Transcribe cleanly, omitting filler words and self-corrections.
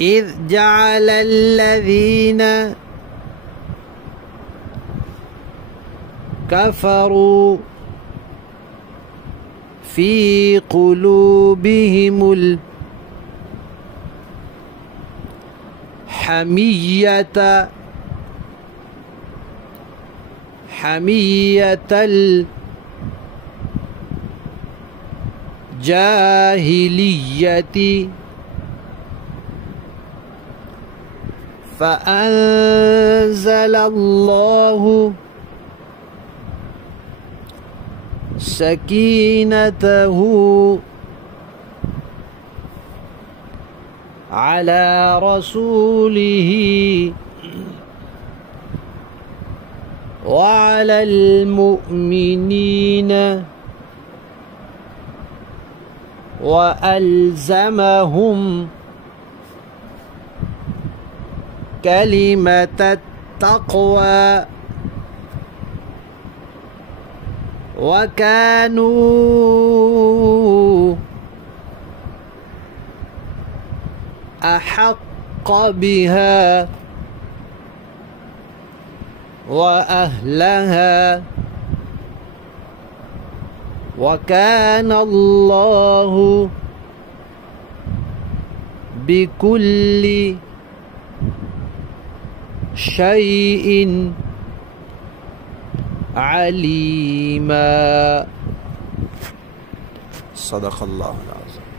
إذ جعل الذين كفروا في قلوبهم الحمية الجاهلية فأنزل الله سكينته على رسوله وعلى المؤمنين وألزمهم كلمة التقوى وكانوا أحق بها وأهلها وكان الله بكل شيء عليما. صدق الله العظيم.